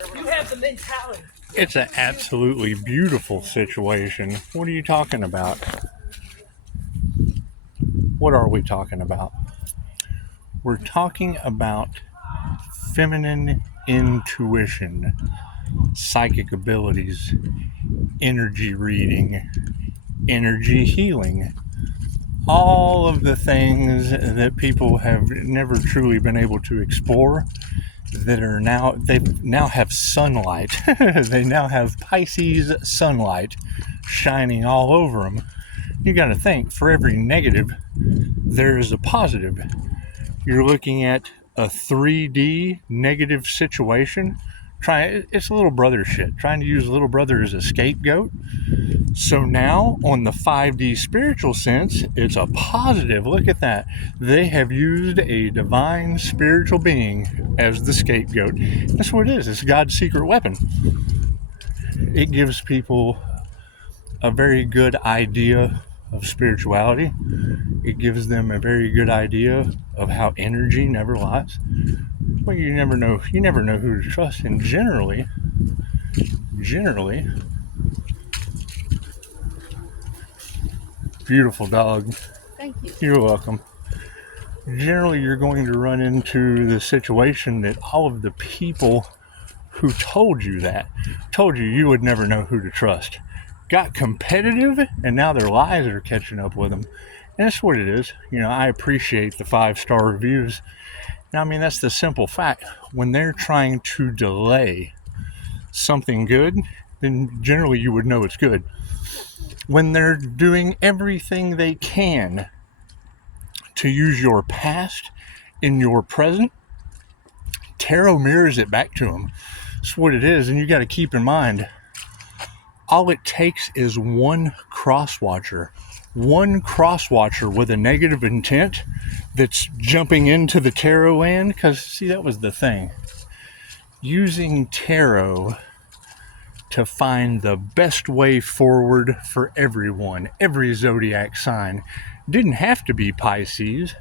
You have the mentality. It's an absolutely beautiful situation. What are you talking about? What are we talking about? We're talking about feminine intuition, psychic abilities, energy reading, energy healing. All of the things that people have never truly been able to explore that are now, they now have sunlight. They now have Pisces sunlight shining all over them. You got to think, for every negative, there is a positive. You're looking at a 3D negative situation. It's little brother shit, trying to use little brother as a scapegoat. So now, on the 5D spiritual sense, it's a positive. Look at that. They have used a divine spiritual being as the scapegoat. That's what it is. It's God's secret weapon. It gives people a very good idea of spirituality. It gives them a very good idea of how energy never lies. Well, you never know who to trust. And generally, beautiful dog. Thank you. You're welcome. Generally, you're going to run into the situation that all of the people who told you you would never know who to trust, got competitive, and now their lies are catching up with them. And that's what it is. I appreciate the 5-star reviews. Now, I mean, that's the simple fact. When they're trying to delay something good, then generally you would know it's good. When they're doing everything they can to use your past in your present, tarot mirrors it back to them. That's what it is. And you got to keep in mind, all it takes is one cross-watcher with a negative intent that's jumping into the tarot land. Because, see, that was the thing. Using tarot to find the best way forward for everyone, every zodiac sign. Didn't have to be Pisces.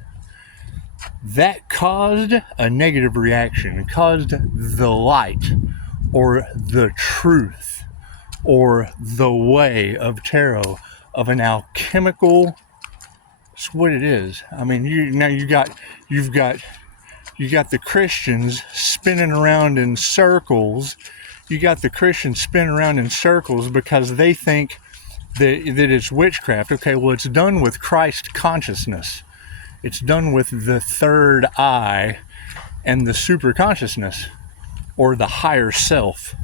That caused a negative reaction. It caused the light or the truth or the way of tarot, of an alchemical. It's what it is. I mean, you've got the Christians spinning around in circles. You got the Christians spinning around in circles because they think that it's witchcraft. Okay, well, it's done with Christ consciousness. It's done with the third eye and the super consciousness, or the higher self,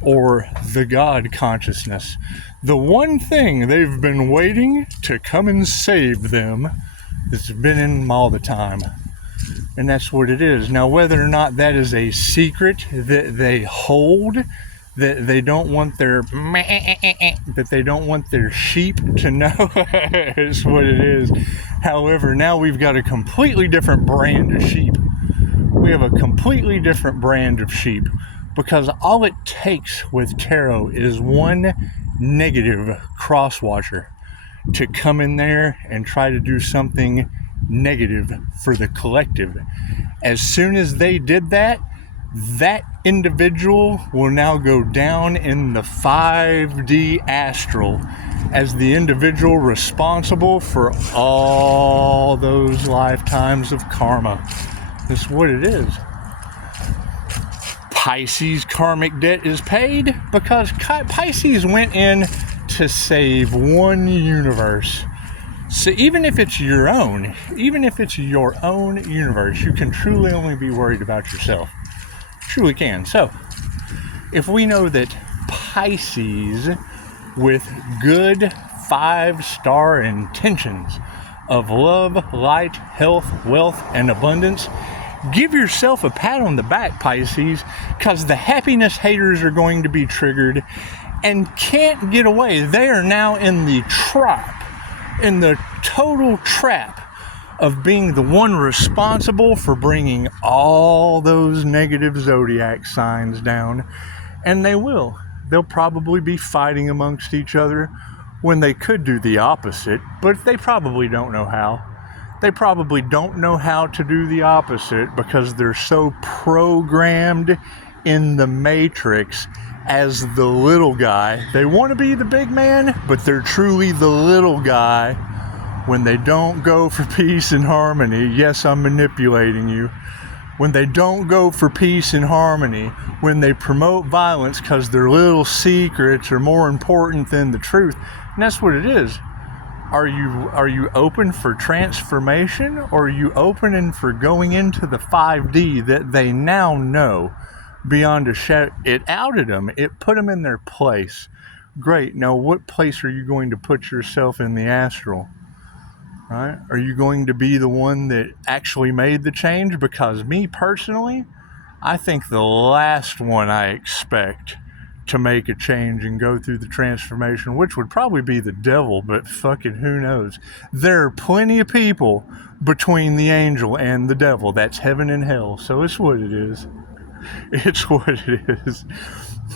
or the God consciousness. The one thing they've been waiting to come and save them has been in them all the time. And that's what it is. Now, whether or not that is a secret that they hold, that they don't want their sheep to know, is what it is. However, now we've got a completely different brand of sheep. We have a completely different brand of sheep, because all it takes with tarot is one negative cross-watcher to come in there and try to do something negative for the collective. As soon as they did that, that individual will now go down in the 5D astral as the individual responsible for all those lifetimes of karma. That's what it is. Pisces karmic debt is paid because Pisces went in to save one universe. So even if it's your own universe, you can truly only be worried about yourself. Truly can. So if we know that Pisces, with good 5-star intentions of love, light, health, wealth, and abundance, give yourself a pat on the back, Pisces, because the happiness haters are going to be triggered and can't get away. They are now in the total trap of being the one responsible for bringing all those negative zodiac signs down. And they'll probably be fighting amongst each other when they could do the opposite, but they probably don't know how. They probably don't know how to do the opposite because they're so programmed in the Matrix as the little guy. They want to be the big man, but they're truly the little guy when they don't go for peace and harmony. Yes, I'm manipulating you. When they don't go for peace and harmony, when they promote violence because their little secrets are more important than the truth. And that's what it is. Are you open for transformation, or are you open for going into the 5D that they now know beyond a shadow? It outed them. It put them in their place. Great. Now, what place are you going to put yourself in the astral? Right? Are you going to be the one that actually made the change? Because me personally, I think the last one I expect to make a change and go through the transformation, which would probably be the devil, but fucking who knows. There are plenty of people between the angel and the devil. That's heaven and hell. So it's what it is. It's what it is.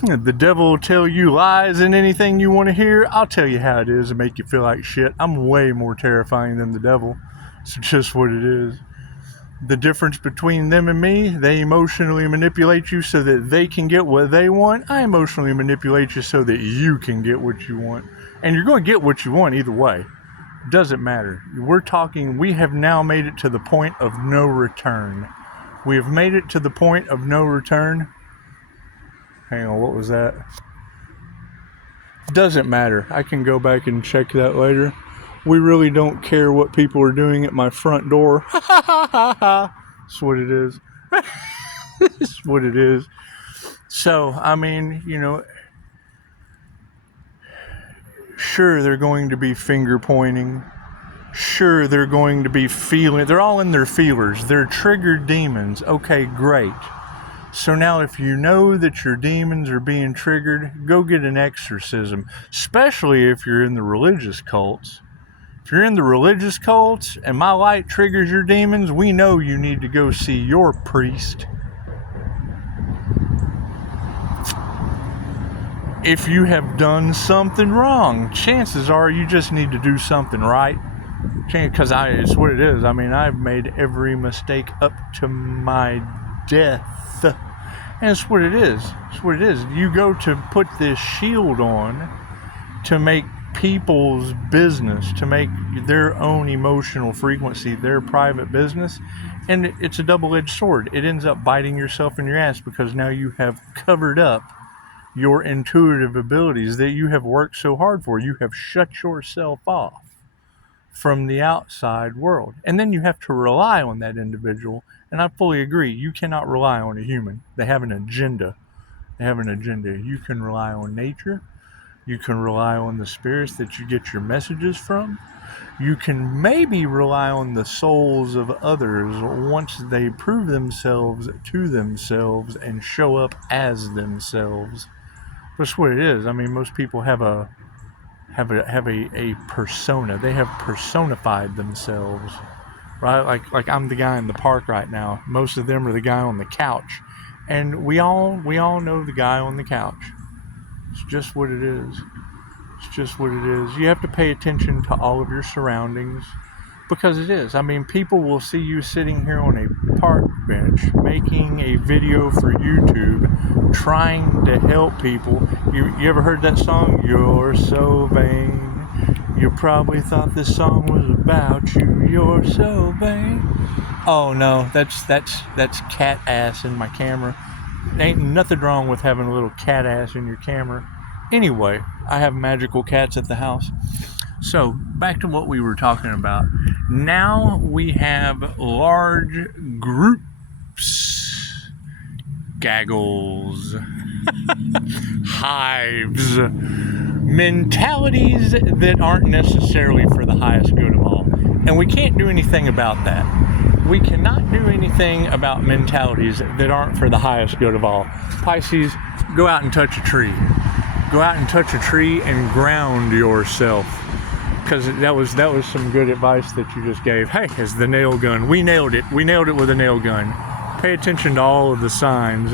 The devil will tell you lies and anything you want to hear. I'll tell you how it is and make you feel like shit. I'm way more terrifying than the devil. It's just what it is. The difference between them and me, they emotionally manipulate you so that they can get what they want. I emotionally manipulate you so that you can get what you want. And you're going to get what you want either way. Doesn't matter. We have now made it to the point of no return. We have made it to the point of no return. Hang on, what was that? Doesn't matter. I can go back and check that later. We really don't care what people are doing at my front door. That's what it is. It's what it is. So, I mean, sure, they're going to be finger pointing. Sure, they're going to be feeling. They're all in their feelers. They're triggered demons. Okay, great. So now if you know that your demons are being triggered, go get an exorcism. Especially if you're in the religious cults. If you're in the religious cults and my light triggers your demons, we know you need to go see your priest. If you have done something wrong, chances are you just need to do something right. Because it's what it is. I mean, I've made every mistake up to my death. And it's what it is. It's what it is. You go to put this shield on to make people's business, to make their own emotional frequency their private business, and it's a double-edged sword. It ends up biting yourself in your ass because now you have covered up your intuitive abilities that you have worked so hard for. You have shut yourself off from the outside world, and then you have to rely on that individual. And I fully agree, you cannot rely on a human. They have an agenda. You can rely on nature. You can rely on the spirits that you get your messages from. You can maybe rely on the souls of others once they prove themselves to themselves and show up as themselves. That's what it is. I mean, most people have a persona. They have personified themselves, right? Like I'm the guy in the park right now. Most of them are the guy on the couch, and we all know the guy on the couch. It's just what it is. It's just what it is. You have to pay attention to all of your surroundings because it is. I mean, people will see you sitting here on a park bench making a video for YouTube trying to help people. You ever heard that song? You're so vain. You probably thought this song was about you. You're so vain. Oh no, that's cat ass in my camera. Ain't nothing wrong with having a little cat ass in your camera. Anyway, I have magical cats at the house. So, back to what we were talking about. Now we have large groups, gaggles, hives, mentalities that aren't necessarily for the highest good of all. And we can't do anything about that. We cannot do anything about mentalities that aren't for the highest good of all. Pisces, go out and touch a tree. Go out and touch a tree and ground yourself. Because that was some good advice that you just gave. Hey, it's the nail gun. We nailed it. We nailed it with a nail gun. Pay attention to all of the signs.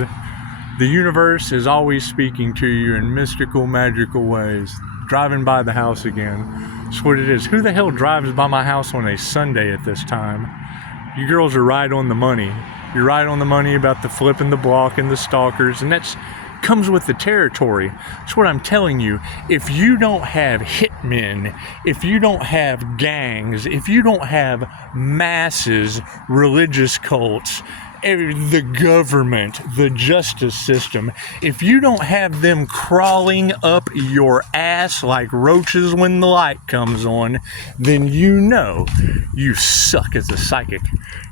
The universe is always speaking to you in mystical, magical ways. Driving by the house again. That's what it is. Who the hell drives by my house on a Sunday at this time? You girls are right on the money. You're right on the money about the flipping the block and the stalkers, and that's comes with the territory. That's what I'm telling you. If you don't have hitmen, if you don't have gangs, if you don't have masses, religious cults, the government, the justice system, if you don't have them crawling up your ass like roaches when the light comes on, then you know you suck as a psychic.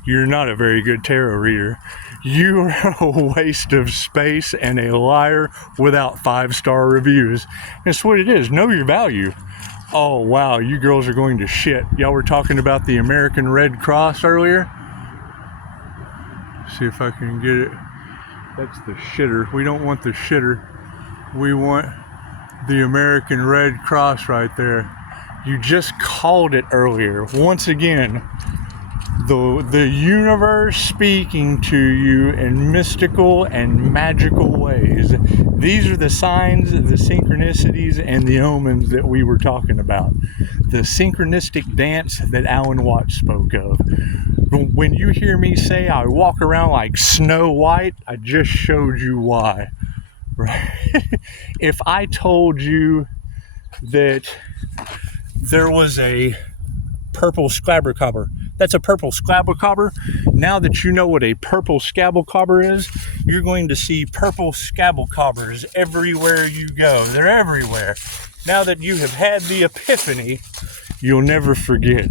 You're not a very good tarot reader. You are a waste of space and a liar without 5-star reviews. That's what it is. Know your value. Oh, wow, you girls are going to shit. Y'all were talking about the American Red Cross earlier. See if I can get it. That's the shitter. We don't want the shitter. We want the American Red Cross right there. You just called it earlier. Once again, the universe speaking to you in mystical and magical ways. These are the signs, the synchronicities, and the omens that we were talking about. The synchronistic dance that Alan Watts spoke of. When you hear me say I walk around like Snow White, I just showed you why. Right? If I told you that there was a purple scabbercobber, that's a purple scabbercobber. Now that you know what a purple scabbercobber is, you're going to see purple scabbercobbers everywhere you go. They're everywhere. Now that you have had the epiphany, you'll never forget.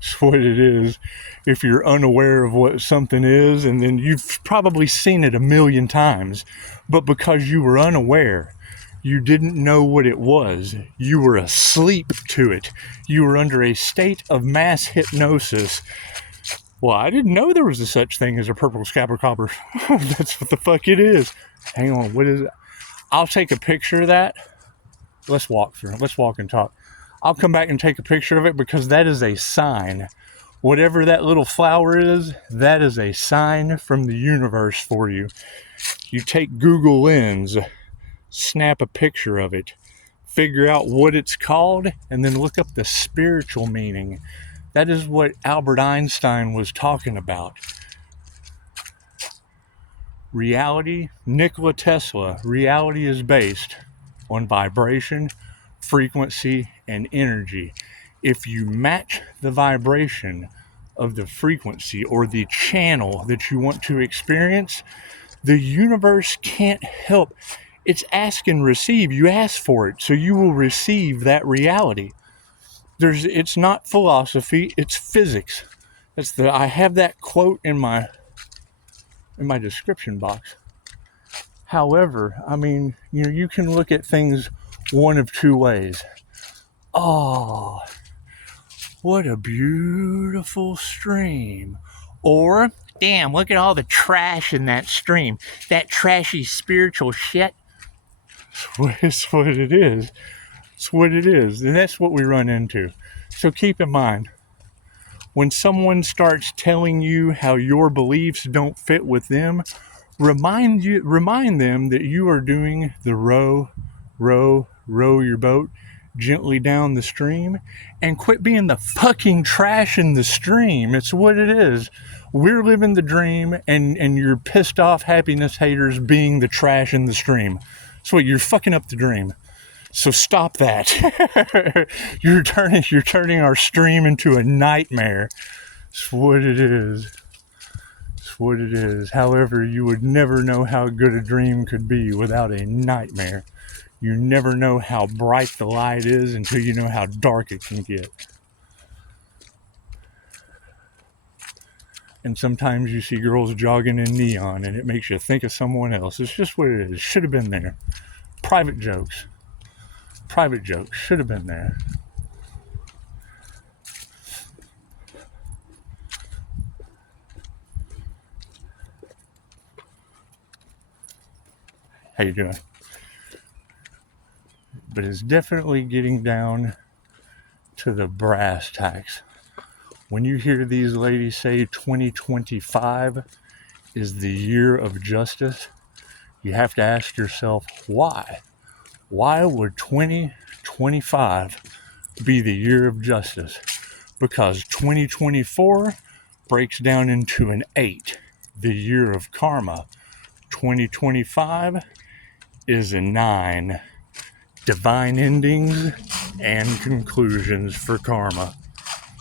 That's what it is. If you're unaware of what something is, and then you've probably seen it a million times, but because you were unaware, you didn't know what it was. You were asleep to it. You were under a state of mass hypnosis. Well, I didn't know there was a such thing as a purple scabbercobber. That's what the fuck it is. Hang on, what is it? I'll take a picture of that. Let's walk through it. Let's walk and talk. I'll come back and take a picture of it because that is a sign. Whatever that little flower is, that is a sign from the universe for you. You take Google Lens, snap a picture of it, figure out what it's called, and then look up the spiritual meaning. That is what Albert Einstein was talking about. Reality, Nikola Tesla, reality is based on vibration, frequency, and energy. If you match the vibration of the frequency or the channel that you want to experience, the universe can't help. It's ask and receive. You ask for it, so you will receive that reality. It's not philosophy, it's physics. I have that quote in my description box. However, I mean, you can look at things one of two ways. Oh, what a beautiful stream. Or, damn, look at all the trash in that stream. That trashy spiritual shit. It's what it is. It's what it is. And that's what we run into. So keep in mind, when someone starts telling you how your beliefs don't fit with them, remind them that you are doing the row your boat gently down the stream, and quit being the fucking trash in the stream. It's what it is. We're living the dream, and you're pissed off happiness haters being the trash in the stream. So you're fucking up the dream. So stop that. You're turning our stream into a nightmare. It's what it is. It's what it is. However, you would never know how good a dream could be without a nightmare. You never know how bright the light is until you know how dark it can get. And sometimes you see girls jogging in neon and it makes you think of someone else. It's just what it is. Should have been there. Private jokes. Should have been there. How you doing? But it's definitely getting down to the brass tacks. When you hear these ladies say 2025 is the year of justice, you have to ask yourself, why? Why would 2025 be the year of justice? Because 2024 breaks down into an 8. The year of karma, 2025, is a 9. Divine endings and conclusions for karma.